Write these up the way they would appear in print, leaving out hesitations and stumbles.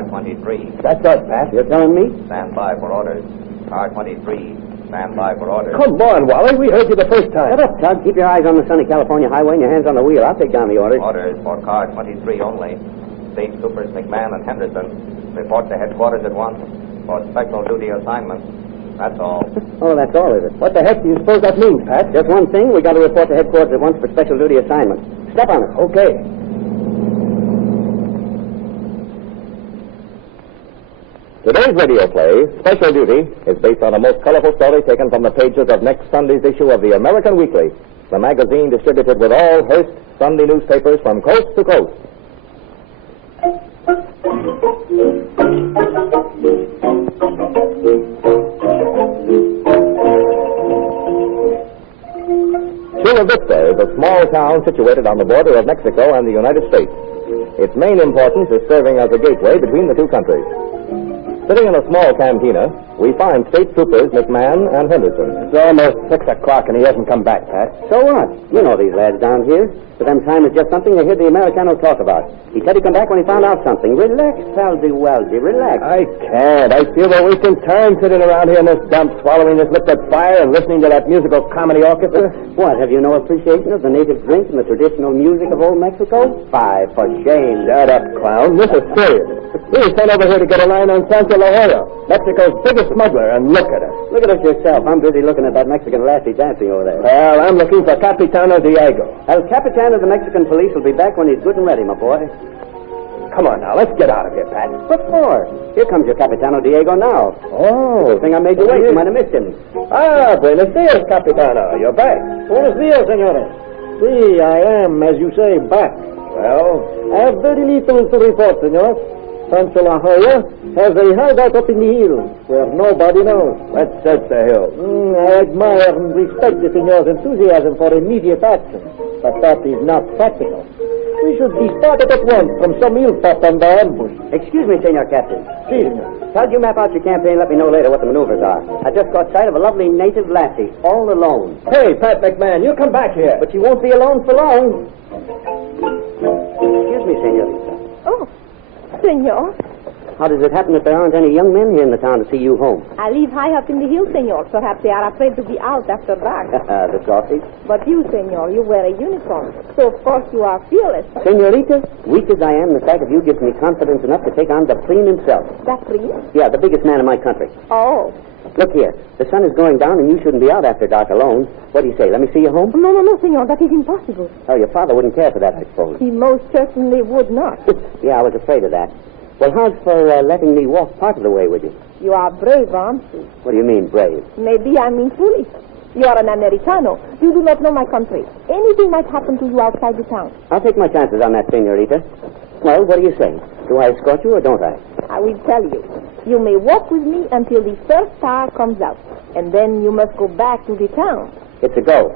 Car 23. That's us, Pat. You're telling me? Stand by for orders. Car 23. Stand by for orders. Come on, Wally. We heard you the first time. Shut up, Tug. Keep your eyes on the sunny California highway and your hands on the wheel. I'll take down the orders. Orders for Car 23 only. State Troopers McMahon and Henderson. Report to headquarters at once for special duty assignment. That's all. Oh, that's all, is it? What the heck do you suppose that means, Pat? Just one thing. We got to report to headquarters at once for special duty assignment. Step on it. Okay. Today's radio play, Special Duty, is based on a most colorful story taken from the pages of next Sunday's issue of the American Weekly, the magazine distributed with all Hearst Sunday newspapers from coast to coast. Chula Vista is a small town situated on the border of Mexico and the United States. Its main importance is serving as a gateway between the two countries. Sitting in a small cantina, we find State Troopers McMahon and Henderson. It's almost 6 o'clock and he hasn't come back, Pat. So what? You know these lads down here. For them time is just something they hear the Americano talk about. He said he'd come back when he found out something. Relax, Waldy, relax. I can't. I feel we're wasting time sitting around here in this dump, swallowing this liquid fire and listening to that musical comedy orchestra. What, have you no appreciation of the native drink and the traditional music of old Mexico? Fie, for shame. Shut up, clown. This is serious. We were sent over here to get a line on Sancho La Jolla, Mexico's biggest smuggler, and look at us. Look at us yourself. I'm busy looking at that Mexican lassie dancing over there. Well, I'm looking for Capitano Diego. El Capitan of the Mexican police will be back when he's good and ready, my boy. Come on now, let's get out of here, Pat. What for? Here comes your Capitano Diego now. Oh. Good thing I made you wait. You might have missed him. Ah, buenos dias, Capitano. You're back. Buenos dias, senores. See, I am, as you say, back. Well, I have very little to report, senor. Sancho La Jolla has a hideout up in the hills where nobody knows. let's search the hills. I admire and respect the senor's enthusiasm for immediate action, but that is not practical. We should be started at once from some hilltop under ambush. Excuse me, Senor Captain. See, senor. Tell you map out your campaign. Let me know later what the maneuvers are. I just caught sight of a lovely native lassie, all alone. Hey, Pat McMahon, you come back here. But she won't be alone for long. Excuse me, Senorita. Oh, senor. How does it happen that there aren't any young men here in the town to see you home? I live high up in the hills, senor. Perhaps they are afraid to be out after dark. The sausage. But you, senor, you wear a uniform. So, of course, you are fearless. Senorita, weak as I am, the sight of you gives me confidence enough to take on the Preen himself. That prince? Yeah, the biggest man in my country. Oh. Look here. The sun is going down, and you shouldn't be out after dark alone. What do you say? Let me see you home? No, senor. That is impossible. Oh, your father wouldn't care for that, I suppose. He most certainly would not. Yeah, I was afraid of that. Well, how's for letting me walk part of the way with you? You are brave, aren't you? What do you mean, brave? Maybe I mean foolish. You are an Americano. You do not know my country. Anything might happen to you outside the town. I'll take my chances on that, Senorita. Well, what do you say? Do I escort you or don't I? I will tell you. You may walk with me until the first star comes out. And then you must go back to the town. It's a go.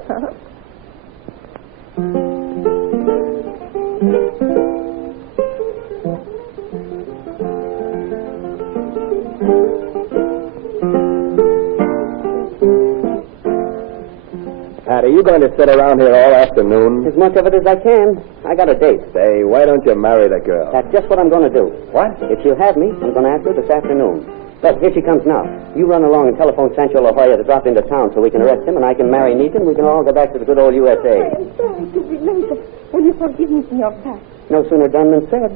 Pat, are you going to sit around here all afternoon? As much of it as I can. I got a date. Say, why don't you marry the girl? That's just what I'm going to do. What? If she'll have me, I'm going to ask her this afternoon. Look, here she comes now. You run along and telephone Sancho La Jolla to drop into town so we can arrest him, and I can marry Nita, and we can all go back to the good old I USA. am sorry to be late. Will you forgive me, senor Pat? No sooner done than said.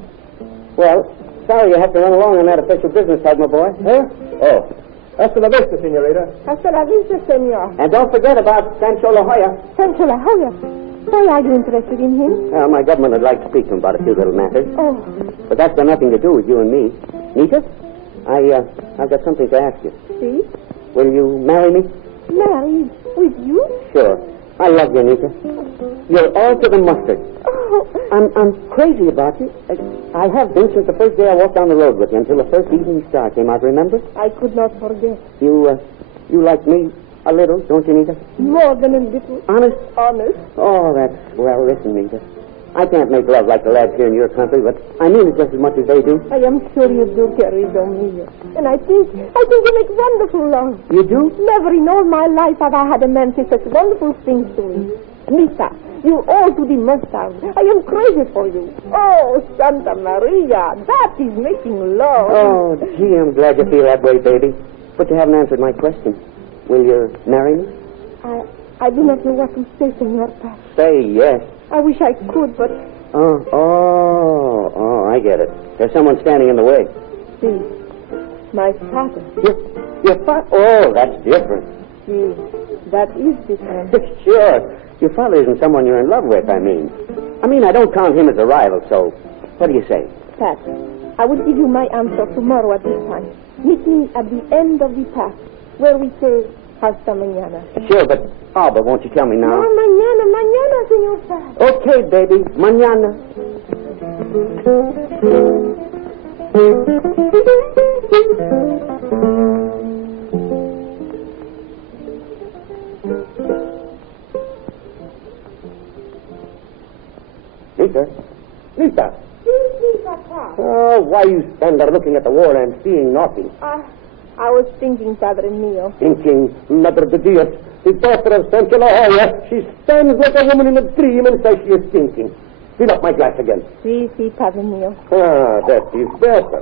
Well, sorry you have to run along on that official business tug, my boy. Huh? Oh. Hasta la vista, senorita. Hasta la vista, senor. And don't forget about Sancho La Jolla. Sancho La Jolla. Why are you interested in him? Well, my government would like to speak to him about a few little matters. Oh. But that's got nothing to do with you and me. Nita, I've got something to ask you. See? Will you marry me? Married with you? Sure. I love you, Nita. You're all to the mustard. Oh. I'm crazy about you. I have been since the first day I walked down the road with you until the first evening star came out, remember? I could not forget. You like me a little, don't you, Nita? More than a little. Honest? Honest. Oh, that's swell. Listen, Nita. I can't make love like the lads here in your country, but I mean it just as much as they do. I am sure you do, querido mío. And I think you make wonderful love. You do? Never in all my life have I had a man say such wonderful things to me. Mita, you're all to the mustard. I am crazy for you. Oh, Santa Maria, that is making love. Oh, gee, I'm glad you feel that way, baby. But you haven't answered my question. Will you marry me? I do not know what to say, Senor Pat. Say yes. I wish I could, but Oh, I get it. There's someone standing in the way. see, my father. Your father? Oh, that's different. See, that is different. Sure. Your father isn't someone you're in love with, I mean. I don't count him as a rival, so what do you say? Pat, I will give you my answer tomorrow at this time. Meet me at the end of the path, where we say hasta mañana. Sure, but won't you tell me now? No, mañana, Senor Pat. Okay, baby. Mañana. Lisa. Papa. Oh, why you stand there looking at the wall and seeing nothing? I was thinking, Padre mio. Thinking, Madre de Dios, the daughter of Santa La Jolla, she stands like a woman in a dream and says she is thinking. Fill up my glass again. Si, Padre mio. Ah, that is better.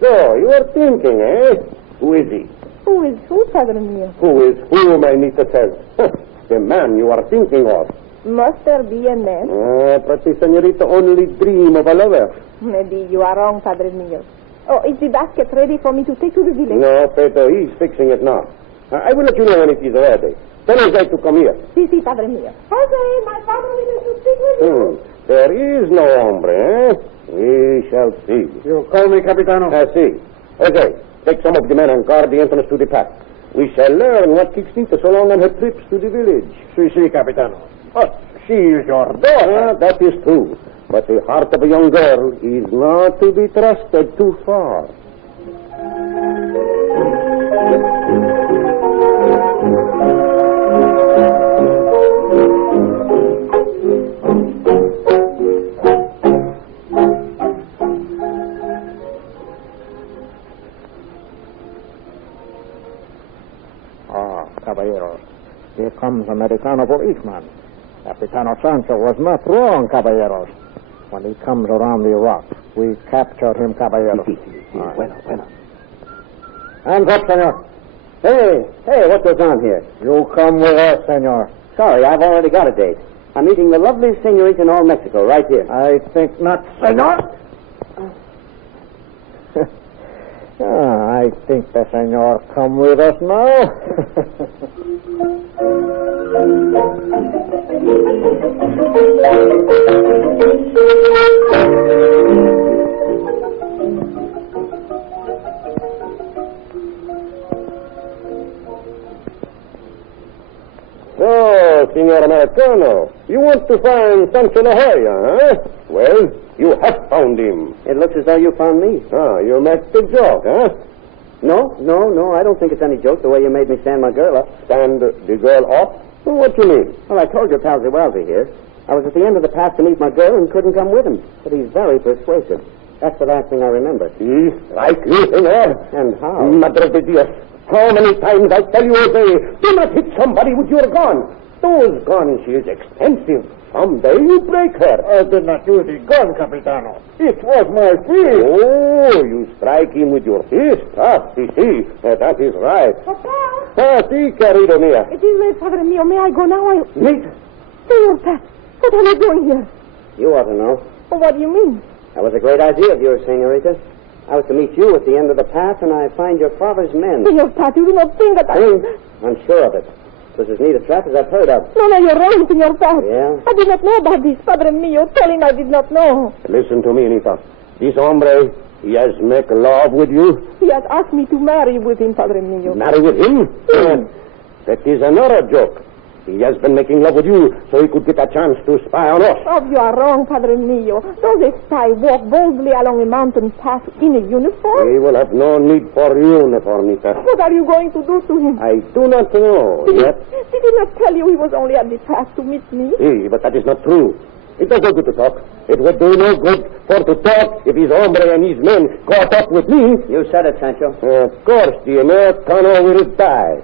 So, you are thinking, eh? Who is he? Who is who, Padre mio? Who is whom, Anita says? The man you are thinking of. Must there be a man? But the senorita only dream of a lover. Maybe you are wrong, Padre mio. Oh, is the basket ready for me to take to the village? No, Pedro, he's fixing it now. I will let you know when it is ready. Tell Jose to come here. Si, Padre mio. Jose, my father wishes to speak with you. There is no hombre, eh? We shall see. You call me, Capitano? See. Jose, take some of the men and guard the entrance to the path. We shall learn what keeps Nita so long on her trips to the village. Si, Capitano. But she is your daughter. That is true. But the heart of a young girl is not to be trusted too far. Caballeros, here comes Americano policeman. Capitano Sancho was not wrong, caballeros. When he comes around the rock, we capture him, caballeros. Bueno. Hands up, senor. Hey, what goes on here? You come with us, senor. Sorry, I've already got a date. I'm meeting the loveliest senorita in all Mexico, right here. I think not, senor. I think the senor come with us now. So, Senor Americano, you want to find Sancho La Jolla, huh? Well, you have found him. It looks as though you found me. You met the joke, huh? No, I don't think it's any joke the way you made me stand my girl up. Stand the girl up? Well, what do you mean? Well, I told your pal Ziwaldi here. I was at the end of the path to meet my girl and couldn't come with him. But he's very persuasive. That's the last thing I remember. He's like you, senor. And how? Madre de Dios. How many times I tell you a day, do not hit somebody with your gun. Those guns, she is expensive. Someday you break her. I did not use the gun, Capitano. It was my fist. Oh, you strike him with your fist. See. That is right. Papa! Si, querido mia. It is late, Padre mio. May I go now? Meet. Senor Pat, what are you doing here? You ought to know. Oh, what do you mean? That was a great idea of yours, senorita. I was to meet you at the end of the path, and I find your father's men. Senor Pat, you do not think that I'm sure of it. It was as neat a trap as I've heard of. No, you're wrong, Senor Pat. Yeah? I did not know about this, Padre mio. Tell him I did not know. Listen to me, Anita. This hombre, he has make love with you. He has asked me to marry with him, Padre mio. Marry with him? That is another joke. He has been making love with you so he could get a chance to spy on us. Oh, you are wrong, Padre mio. Does a spy walk boldly along a mountain path in a uniform? He will have no need for uniform, Anita. What are you going to do to him? I do not know yet. Did he not tell you he was only at the path to meet me? See, but that is not true. It does no good to talk. It would do no good for to talk if his hombre and his men caught up with me. You said it, Sancho. Of course, the Americano will die.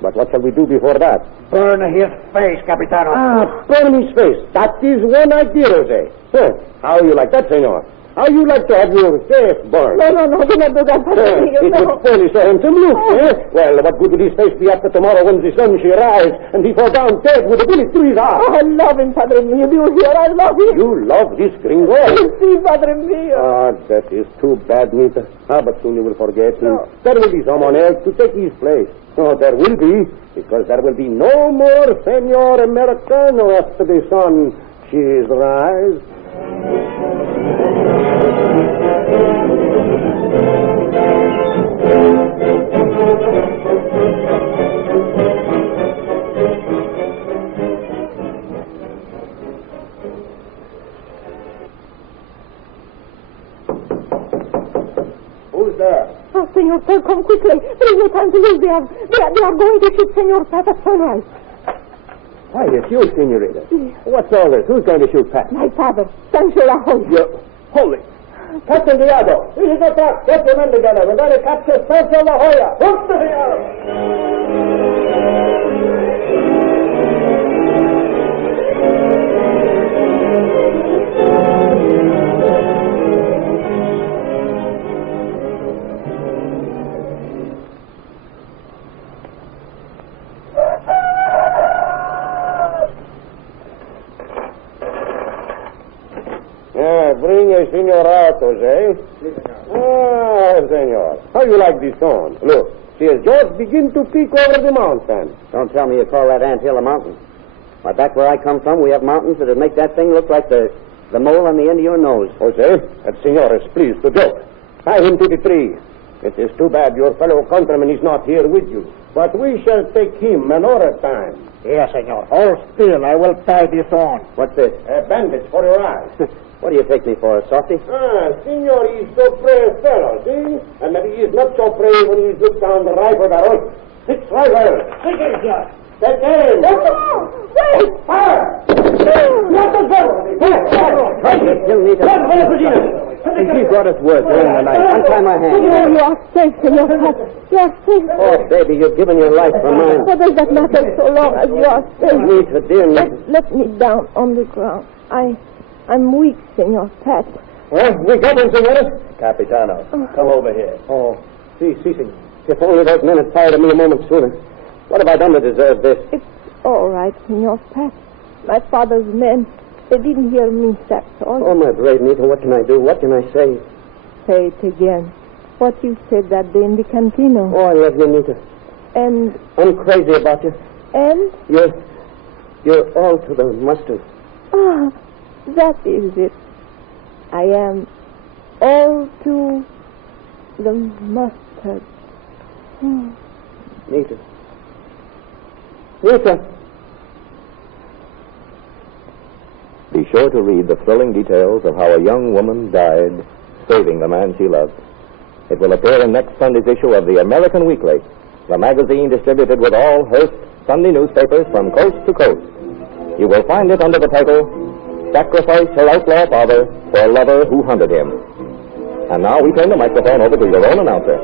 But what shall we do before that? Burn his face, Capitano. Ah, burn his face. That is one idea, Jose. Huh. How you like that, senor? How you like to have your face burned? No, do not do that, Padre Mio, It no. would furnish a handsome look, eh? Well, what good would his face be after tomorrow when the sun shall rise and he fall down dead with a bullet through his heart? Oh, I love him, Padre Mio. Do you hear? I love him. You love this gringo? See, Padre Mio. Ah, that is too bad, Nita. Ah, but soon you will forget him. No. There will be someone else to take his place. Oh, there will be, because there will be no more Senor Americano after the sun shall rise. Who's there? Oh, Senor, sir, come quickly. There is no time to lose. They are going to shoot Senor Pat at sunrise. Why, it's you, senorita. What's all this? Who's going to shoot Pat? My father, Sancho La Jolla. Holy. Captain Diado, this is the truck. Get your men together. We're going to capture Sancho La Jolla. Hook to the arrow. Bring a senor out, Jose. Ah, senor. How you like this song? Look, she has just begun to peek over the mountain. Don't tell me you call that anthill a mountain. Why, back where I come from, we have mountains that would make that thing look like the mole on the end of your nose. Jose, that senor is pleased to joke. Tie him to the tree. It is too bad your fellow countryman is not here with you. But we shall take him another time. Yes, senor. Hold still. I will tie this on. What's this? A bandage for your eyes. What do you take me for, a softy? Ah, senor is so brave fellow, see? And maybe he is not so brave when he looks down the rifle barrel. Six rifle. Six it, sir. Take aim. Wait! Fire! Not the gun! Kill me to... He brought us word during the night. Untie my hand. Oh, you are safe, Senor Pat. You are safe. Oh, baby, you've given your life for mine. What does that matter so long as you are safe? Nita, dear Nita. Let me down on the ground. I'm weak, Senor Pat. Well, we got him, senor. Capitano, come over here. Oh, si, senor. If only those men had fired at me a moment sooner. What have I done to deserve this? It's all right, Senor Pat. My father's men, they didn't hear me, that's all. Oh, my brave Nita, what can I do? What can I say? Say it again. What you said that day in the cantina. Oh, I love you, Nita. And, I'm crazy about you. and? You're all to the mustard. Ah, that is it. I am all to the mustard. Nita. Nita. Be sure to read the thrilling details of how a young woman died saving the man she loved. It will appear in next Sunday's issue of the American Weekly, the magazine distributed with all Hearst Sunday newspapers from coast to coast. You will find it under the title, Sacrifice Her Outlaw Father for a Lover Who Hunted Him. And now we turn the microphone over to your own announcer.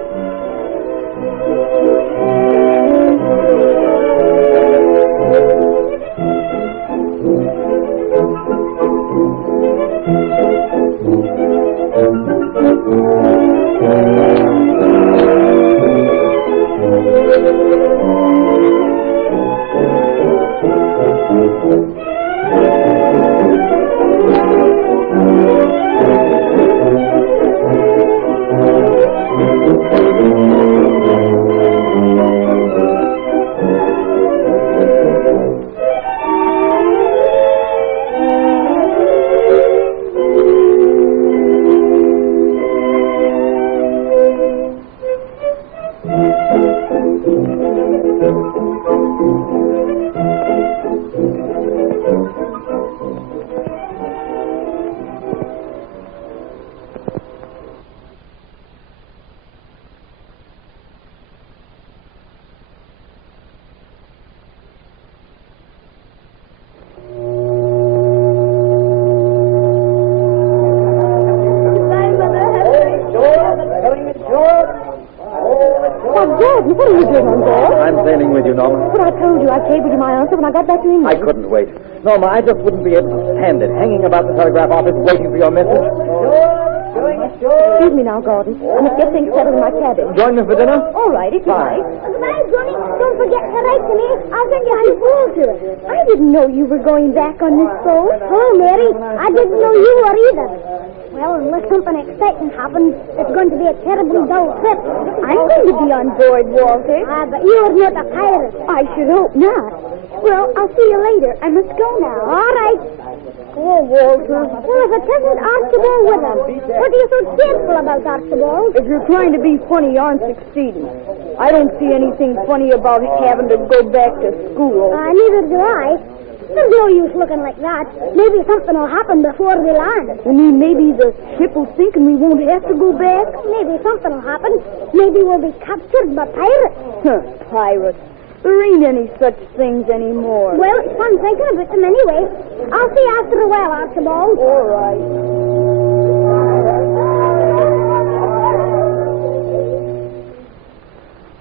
cabled you my answer when I got back to England. I couldn't wait. No, Ma, I just wouldn't be able to stand it, hanging about the telegraph office waiting for your message. Excuse me now, Gordon. I must get things settled in my cabin. Join me for dinner? All right, if you like. Goodbye, Johnny. Don't forget to write to me. I'll send you how to Walter. I didn't know you were going back on this boat. Hello, Mary. I didn't know you were either. Well, unless something exciting happens, it's going to be a terribly dull trip. I'm going to be on board, Walter. But you're not a pirate. I should hope not. Well, I'll see you later. I must go now. All right. Oh, Walter. Well, if it isn't Archibald with him, what are you so cheerful about, Archibald? If you're trying to be funny, you aren't succeeding. I don't see anything funny about having to go back to school. Neither do I. There's no use looking like that. Maybe something will happen before we land. You mean maybe the ship will sink and we won't have to go back? Maybe something will happen. Maybe we'll be captured by pirates. Pirates. There ain't any such things anymore. Well, it's fun thinking about them anyway. I'll see you after a while, Archibald. All right.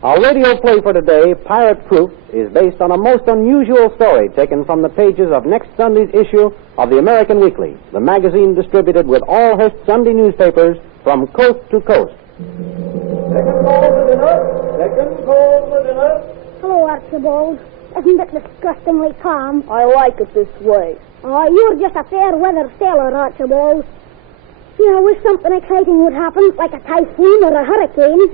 Our radio play for today, Pirate Proof, is based on a most unusual story taken from the pages of next Sunday's issue of the American Weekly, the magazine distributed with all Hearst Sunday newspapers from coast to coast. Second call for dinner. Second call for dinner. Hello, Archibald. Isn't it disgustingly calm? I like it this way. Oh, you're just a fair-weather sailor, Archibald. I wish something exciting would happen, like a typhoon or a hurricane.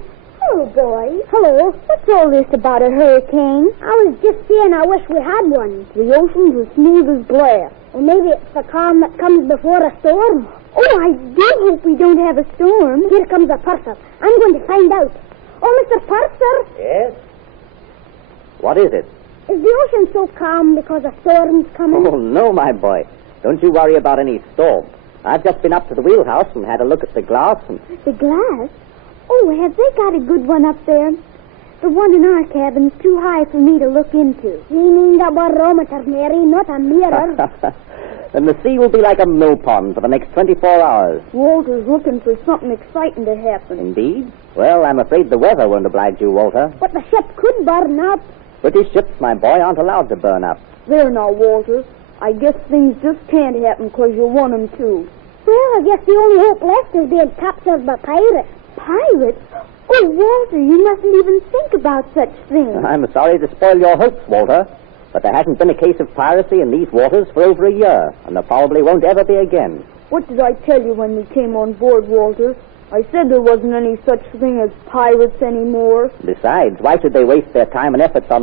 Oh, boy. Hello. What's all this about a hurricane? I was just saying I wish we had one. The ocean's as smooth as glass. Or maybe it's the calm that comes before a storm. Oh, I do hope we don't have a storm. Here comes a purser. I'm going to find out. Oh, Mr. Purser. Yes? What is it? Is the ocean so calm because a storm's coming? Oh, no, my boy. Don't you worry about any storm. I've just been up to the wheelhouse and had a look at the glass and... The glass? Oh, have they got a good one up there? The one in our cabin's too high for me to look into. You mean the barometer, Mary, not a mirror. Then the sea will be like a mill pond for the next 24 hours. Walter's looking for something exciting to happen. Indeed? Well, I'm afraid the weather won't oblige you, Walter. But the ship could burn up. British ships, my boy, aren't allowed to burn up. There now, Walter. I guess things just can't happen because you want them to. Well, I guess the only hope left is being captured by pirates. Pirates? Oh, Walter, you mustn't even think about such things. I'm sorry to spoil your hopes, Walter, but there hasn't been a case of piracy in these waters for over a year, and there probably won't ever be again. What did I tell you when we came on board, Walter? I said there wasn't any such thing as pirates anymore. Besides, why should they waste their time and efforts on